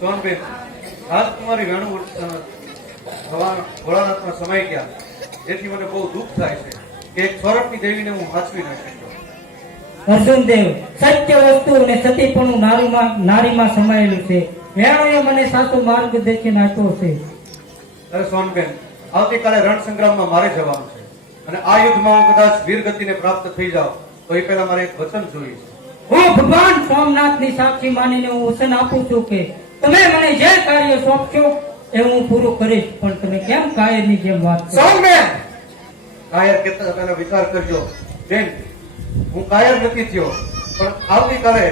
સોનબેન, રાજકુમારી વેણુ ભોળાનાથમાં સમય ગયા, જેથી મને બહુ દુઃખ થાય છે કે એક સ્વરટની દેવીને હું હાચવી ન શક્યો. અર્જુનદેવ, સત્ય વસ્તુ અને સતીપણું નારીમાં સમાયેલું છે. વેણુએ મને સાચો માર્ગદર્શન આપ્યો છે. અરે સોનબેન, આવતીકાલે રણ સંગ્રામમાં મારે જવાનું છે અને આ યુદ્ધમાં હું કદાચ વીરગતિને પ્રાપ્ત થઈ જાઉં તો એ પહેલા મારે એક વચન જોઈએ છે. હું ભગવાન સોમનાથની સાક્ષી માનીને હું વચન આપું છું કે તમે મને જે કાર્ય સોંપશો એ હું પૂરું કરીશ. પણ તમે કેમ કાયરની જેમ વાત કરો? સોનબેન, કાયર કહેતા પહેલા વિચાર કરજો. બેન, હું કાયર નથી થયો, પણ આવતીકાલે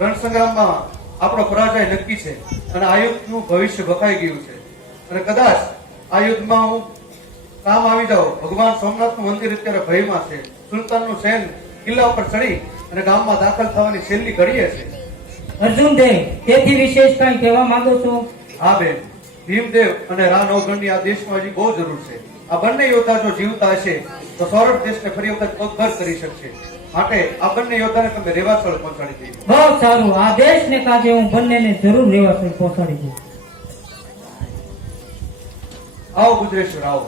રણ સંગ્રામમાં આપણો પરાજય નક્કી છે અને આ યુદ્ધનું ભવિષ્ય બફાઈ ગયું છે અને કદાચ આ યુદ્ધમાં હું કામ આવી જાઉં. ભગવાન સોમનાથનું મંદિર અત્યારે ભયમાં છે. સુલતાનનું સૈન કિલ્લા ઉપર ચડી અને ગામમાં દાખલ થવાની છેલ્લી ઘડીએ છે. અર્જુનદેવ, તેથી વિશેષ કઈ કહેવા માંગો છો? હા બેન, ભીમદેવ અને રા નવગણની આ દેશમાં હજી બહુ જરૂર છે. આ બંને યોદ્ધા જો જીવતા હશે તો સૌરભ દેશને ફરી વખત પગભર કરી શકશે. માટે આ બંને યોદ્ધાને તમે રેવાસળ પહોંચાડી દઈએ. બહુ સારું. આ દેશને કાજે હું બંનેને જરૂર રેવાસળ પહોંચાડી દઈશ. આવો ગુજરેશ્વર, આવો.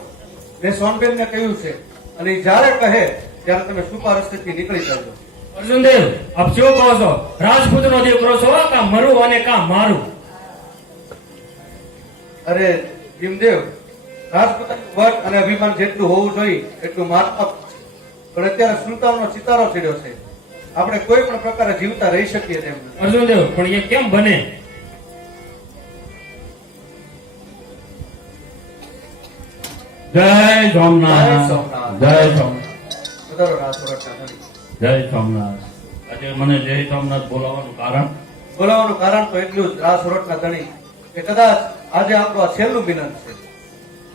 મેં સોનબેનને કહ્યું છે અને ઈ જ્યારે કહે ત્યારે તમે સુપા રસ્તેથી નીકળી જજો. અર્જુનદેવ, આપ શું કહો છો? રાજપૂતનો દીકરો છો કા મરું અને કા મારું? અરે ભીમદેવ, રાજપૂતાનું વટ અને અભિમાન જેટલું હોવું જોઈએ એટલું મારફત છે. પણ અત્યારે સુલતાનનો ચિતારો ચડ્યો છે. આપણે કોઈ પણ પ્રકારે જીવતા રહી શકીએ તેમ નથી. અર્જુનદેવ, પણ એ કેમ બને? જય સોમનાથ, જય સોમનાથ, વધારો રાજસોરઠના ધણી. જય સોમનાથ. આજે મને જય સોમનાથ બોલાવવાનું કારણ? બોલાવવાનું કારણ તો એટલું જ રાજસોરઠના ધણી કે કદાચ આજે આપણું આ છેલ્લું મિલન છે.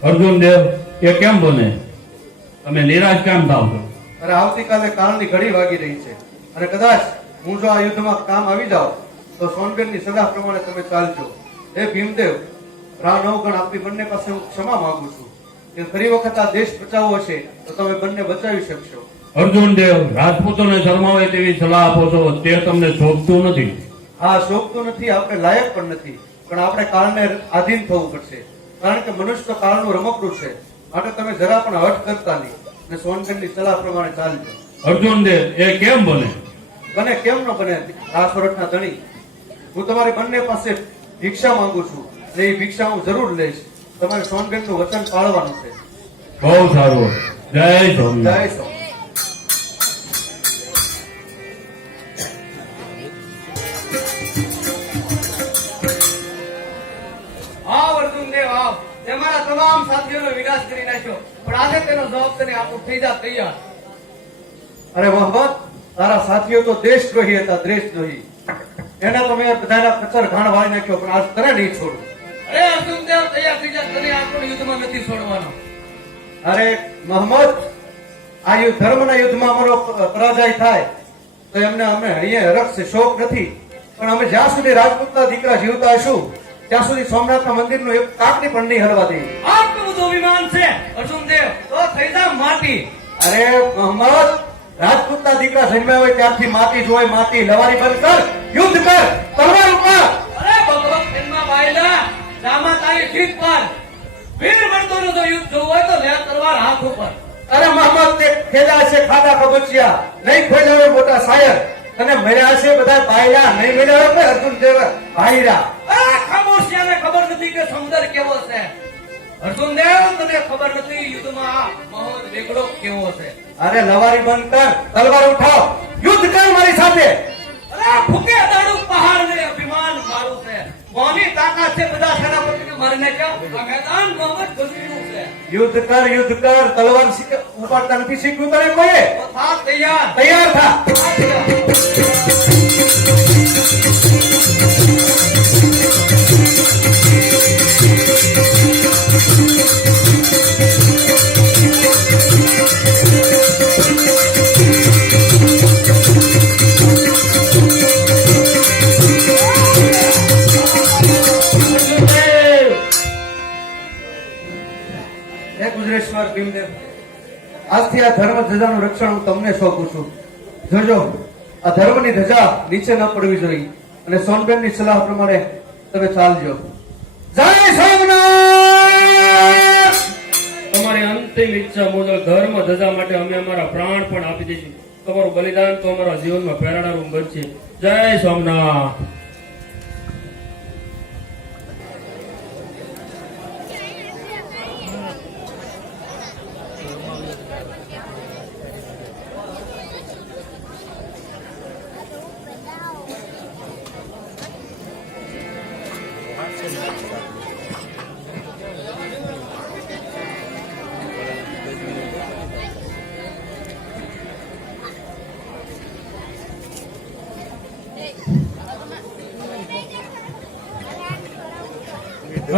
અર્જુનદેવ, એ કેમ બને? તમે નિરાશ કેમ થાવ છો? અને આવતીકાલે કાળની ઘડી વાગી રહી છે અને કદાચ હું જો આ યુદ્ધમાં કામ આવી જાઉં તો સોનબેનની સલાહ પ્રમાણે તમે ચાલજો. હે ભીમદેવ, રા નવગણ આપણી બંને પાસે હું ક્ષમા માંગુ છું કે ફરી વખત આ દેશ બચાવવો છે તો તમે બંને બચાવી શકશો. અર્જુનદેવ, રાજપૂતોને શરમાવે તેવી સલાહ આપો છો તે તમને શોભતું નથી. હા, શોભતું નથી, આપણે લાયક પણ નથી, પણ આપણે કાળને આધીન થવું પડશે. કારણ કે મનુષ્ય તો કાળનું રમકડું છે. માટે તમે જરા પણ હઠ કરતા નહીં અને સોનબેનની સલાહ પ્રમાણે ચાલજો. અર્જુનદેવ, એ કેમ બને? બને કેમ ન બને રાજસોરઠના ધણી? હું તમારી બંને પાસે ભિક્ષા માંગુ છું અને એ ભિક્ષા હું જરૂર લઈશ. તમારે સોનબેનનું વચન પાળવાનું છે. બહુ સારું. જય સોમનાથ. જય સોમનાથ. આવ અર્જુનદેવ, આવ. તે મારા તમામ સાથીઓનો વિનાશ કરી નાખ્યો, પણ આજે તેનો જવાબ તને આપું. થઈ જા તૈયાર. અરે મોહમ્મદ, તારા સાથીઓ તો દેશદ્રોહી હતા, દેશદ્રોહી. એના તો મેં બધાના કચર ઘાણ વાળી નાખ્યો, પણ આજ તને નહીં છોડું. અરે અર્જુનદેવ, તૈયાર થઈ જા. તને આપણો યુદ્ધમાં નથી છોડવાનો. અરે મોહમ્મદ, આ ધર્મના યુદ્ધમાં અમારો પરાજય થાય તો એમને અમે અહીંયા હરખ શોક નથી, પણ અમે જ્યાં સુધી રાજપૂતના દીકરા જીવતા હશું ત્યાં સુધી સોમનાથના મંદિરનું એક કાકડી પણ નહીં હરવા દઈએ. આટલું બધું અભિમાન છે અર્જુનદેવ, તો થઈ જા માટી. અરે મોહમ્મદ, રાજપૂતના દીકરા જન્મ્યા હોય ત્યારથી માટી જોય, માટી. લવારી બંધ કર, યુદ્ધ કર, તલવાર ઉપર. અરે ભગવાન જન્મા બાયલા, રામા તારી જીત પર. વીર બળદોનું જો યુદ્ધ જોવું હોય તો લે તલવાર હાથ ઉપર. અરે મોહમ્મદ, તે ખેલા છે ખાધા કબચિયા, નહીં ખોલ્યા મોટા શાયર. અને મળ્યા છે બધા બાયલા, નહીં મળ્યા હોય અર્જુન દેવ ભાઈરા. અરે ખામોશિયાને ખબર નથી કે સમુદ્ર કેવો છે. અર્જુનદેવ, તને ખબર નથી યુદ્ધમાં મહોદ વેગડો કેવો છે. અરે લવારી બંધ કર, તલવાર ઉઠાવ, યુદ્ધ કર મારી સાથે. અરે ફૂકે દાડુ પહાડ ને અભિમાન મારું છે. મોની તાકાત છે બધા સેનાપતિને મારીને ક્યાં આ મેદાન મોહમ્મદ ગઝનીનું છે. યુદ્ધ કર, તલવાર ઉપાડતા નથી શીખ્યું તને કોઈએ? તો થા તૈયાર. તૈયાર થા. ગુજરેશ્વર ભીમદેવ, આજથી આ ધર્મ ધજાનું રક્ષણ હું તમને સોંપું છું. જોજો, આ ધર્મની ધજા નીચે ન પડવી જોઈએ અને સોનબેનની સલાહ પ્રમાણે તમે ચાલજો. જય સોમનાથ. તમારી અંતિમ ઈચ્છા મુજબ ધર્મ ધજા માટે અમે અમારા પ્રાણ પણ આપી દઈશું. તમારું બલિદાન તો અમારા જીવનમાં પ્રેરણારૂપ બનશે. જય સોમનાથ.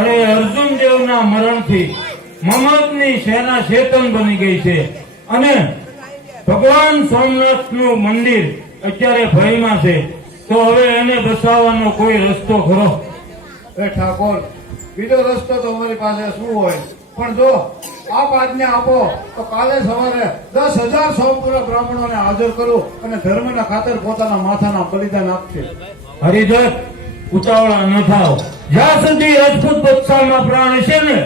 અને અર્જુન દેવના મરણથી મમતની સેના ચેતન બની ગઈ છે અને ભગવાન સોમનાથનું મંદિર અત્યારે ભયમાં છે. તો હવે એને બચાવવાનો કોઈ રસ્તો ખરો? એ ઠાકોર, બીજો રસ્તો તો અમારી પાસે શું હોય? પણ જો આપ આજ્ઞા આપો તો કાલે સવારે 10,000 સોમપુરા બ્રાહ્મણોને હાજર કરું અને ધર્મના ખાતર પોતાના માથાના બલિદાન આપશે. હરિદત્ત, ઉતાવળા ન થાવ. જ્યાં સુધી રાજપૂત બચ્ચામાં પ્રાણ છે ને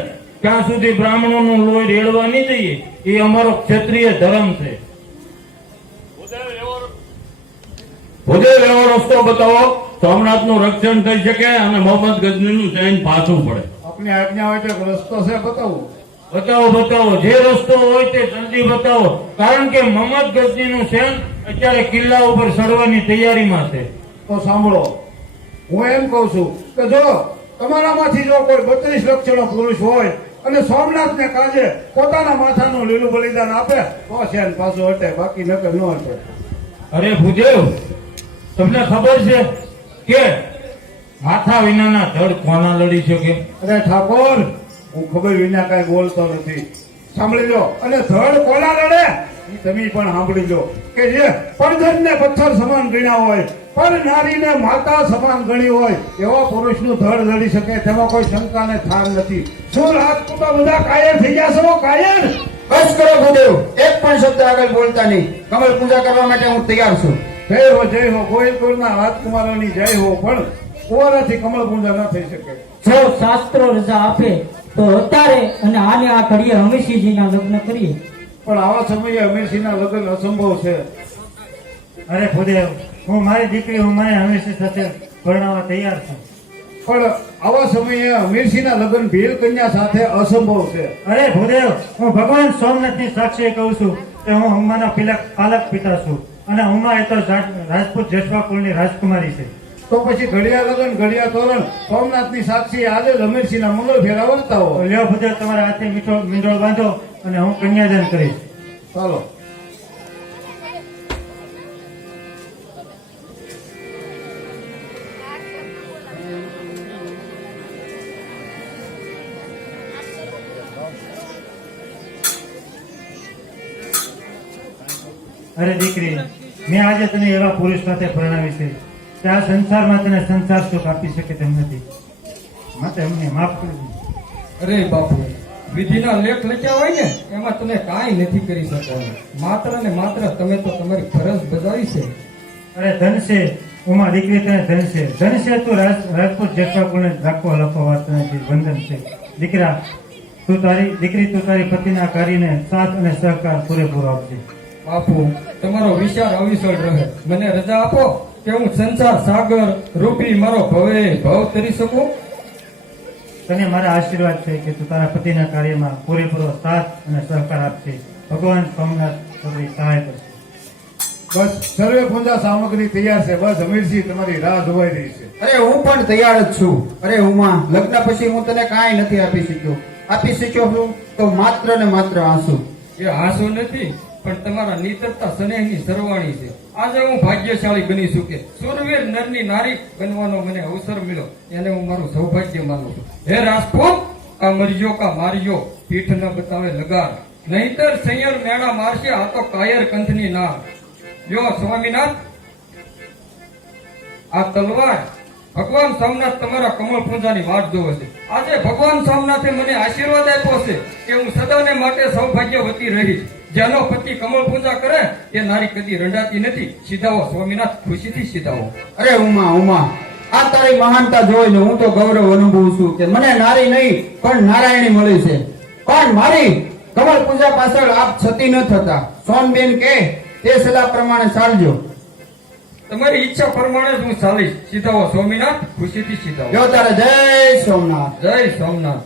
ત્યાં સુધી બ્રાહ્મણોનું લોહી રેડવા નહીં દઈએ. એ અમારો ક્ષત્રિય ધર્મ છે. ભૂદેવ એવો રસ્તો બતાવો સોમનાથનું રક્ષણ થઈ શકે અને મોહમ્મદ ગજનીનું સૈન્ય પાછું પડે. આપની આજ્ઞા હોય તો એક રસ્તો છે, બતાવું? બતાવો બતાવો, જે રસ્તો હોય તે જલ્દી બતાવો. કારણ કે મોહમ્મદ ગજનીનું સૈન્ય અત્યારે કિલ્લા ઉપર ચડવાની તૈયારીમાં છે. તો સાંભળો, હું એમ કઉ છું કે જો તમારામાંથી જો કોઈ 32 લક્ષણો પુરુષ હોય અને સોમનાથને કાજે પોતાના માથાનું લીલું બલિદાન આપે તો છે ને પાછું હટે, બાકી નકર ન હટે. અરે ભૂદેવ, તમને ખબર છે કે માથા વિનાના ધડ કોના લડી શકે? અરે ઠાકોર, હું ખબર વિના કઈ બોલતો નથી. સાંભળી લો, અને ધડ કોના લડે એ તમે પણ સાંભળી લો કે જે પડધનને પથ્થર સમાન ગણ્યા હોય, પર નારીને માતા સમાન ગણી હોય એવા પુરુષનું ધડ લડી શકે, તેમાં કોઈ શંકાને થાર નથી. શું રાજપૂતો બધા કાયર થઈ ગયા છો? કાયર? બસ કરો ભૂદેવ, એક પણ શબ્દ આગળ બોલતા નહીં. કમળ પૂજા કરવા માટે હું તૈયાર છું. જય હો, જય હો. ગોવિંદપુરના રાજકુમારોની જય હો. પણ કુંવરાથી કમળ પૂજા ન થઈ શકે. જો શાસ્ત્રો રજા આપે તો અત્યારે અને આને આ ઘડીએ હમીરસિંહજીના લગ્ન કરીએ. પણ આવા સમયે અમીરસિંહના લગ્ન અસંભવ છે. અરે ભૂદેવ, હું મારી દીકરી મને હંમેશા સાથે પરણાવવા તૈયાર છું. પણ આવા સમયે અમીરસિંહના લગ્ન ભીલ કન્યા સાથે અસંભવ છે. અરે ભૂદેવ, હું ભગવાન સોમનાથની સાક્ષી કહું છું કે હું ઉમાના પાલક પિતા છું અને ઉમા એ તો રાજપૂત જસવા કુળની રાજકુમારી છે. તો પછી ઘડિયા લગ્ન ઘડિયા તોરણ સોમનાથની સાક્ષી આજે જ અમીરસિંહના મંગળ ફેરા વર્તાવો. લ્યો ભૂદેવ, તમારા હાથે મીંડોળ બાંધો અને હું કન્યાદાન કરીશ. ચાલો. અરે દીકરી, મેં આજે તને એવા પુરુષ સાથે પરણાવી છે કે આ સંસારમાં તને સંસાર સુખ આપી શકે તેમ નથી. માટે અમને માફ કરી. અરે બાપુ, વિધિના લેખ લખ્યા હોય ને એમાં તમે કાંઈ નથી કરી શકવાનું. માત્ર ને માત્ર તમે તો તમારી ફરજ બજાવી છે. અરે ધન છે ઉમા, દીકરી તને ધન છે. ધન છે તું રાજપૂત જસવા કુળને રાખવા લખવા વાત નથી. વંદન છે દીકરા. તું તારી પતિના કાર્યને સાથ અને સહકાર પૂરેપૂરો આપજે. બાપુ, તમારો વિચાર અવિચળ રહે. મને રજા આપો કે હું સંસાર સાગર રૂપી મારો ભવ તરી શકું. તને મારા આશીર્વાદ છે કે તું તારા પતિના કાર્યમાં પૂરેપૂરો સાથ અને સહકાર આપશે. ભગવાન સોમનાથ તમારી સહાય કરશે. બસ સર્વે પૂજા સામગ્રી તૈયાર છે. બસ અમીરસિંહ તમારી રાહ જોવાઈ રહી છે. અરે હું પણ તૈયાર જ છું. અરે ઉમા, લગ્ન પછી હું તને કાંઈ નથી આપી શક્યો છું તો માત્ર ને માત્ર આંસુ. એ હાસુ નથી, પણ તમારા નીતરતા સ્નેહની સરવાણી છે. આજે હું ભાગ્યશાળી બની છું કે સુરવીર નરની નારી બનવાનો મને અવસર મળ્યો. એને હું મારું સૌભાગ્ય માનું છું. હે રાજપૂત, કા મરજો કા મારજો, પીઠ ન બતાવે લગાર. નહીતર સૈયર મેળા મારશે આ તો કાયર કંથની નાર. જો સ્વામીનાથ, આ તલવાર ભગવાન સોમનાથ તમારા કમળ પૂજાની વાટ જોવે છે. આજે ભગવાન સોમનાથે મને આશીર્વાદ આપ્યો છે કે હું સદાને માટે સૌભાગ્યવતી રહીશ. જેનો પતિ કમળ પૂજા કરે એ નારી કદી રંડાતી નથી. સીધાઓ સ્વામીનાથ, ખુશીથી સીધાઓ. અરે ઉમા, આ તારી મહાનતા જોઈને હું તો ગૌરવ અનુભવું છું કે મને નારી નહીં પણ નારાયણી મળી છે. પણ મારી કમળ પૂજા પાછળ આપ છતી ન થતા સોનબેન કે તે સલાહ પ્રમાણે ચાલજો. તમારી ઈચ્છા પ્રમાણે જ હું ચાલીશ. સીધાઓ સ્વામિનાથ, ખુશીથી સીધાઓ. જો તારે જય સોમનાથ. જય સોમનાથ.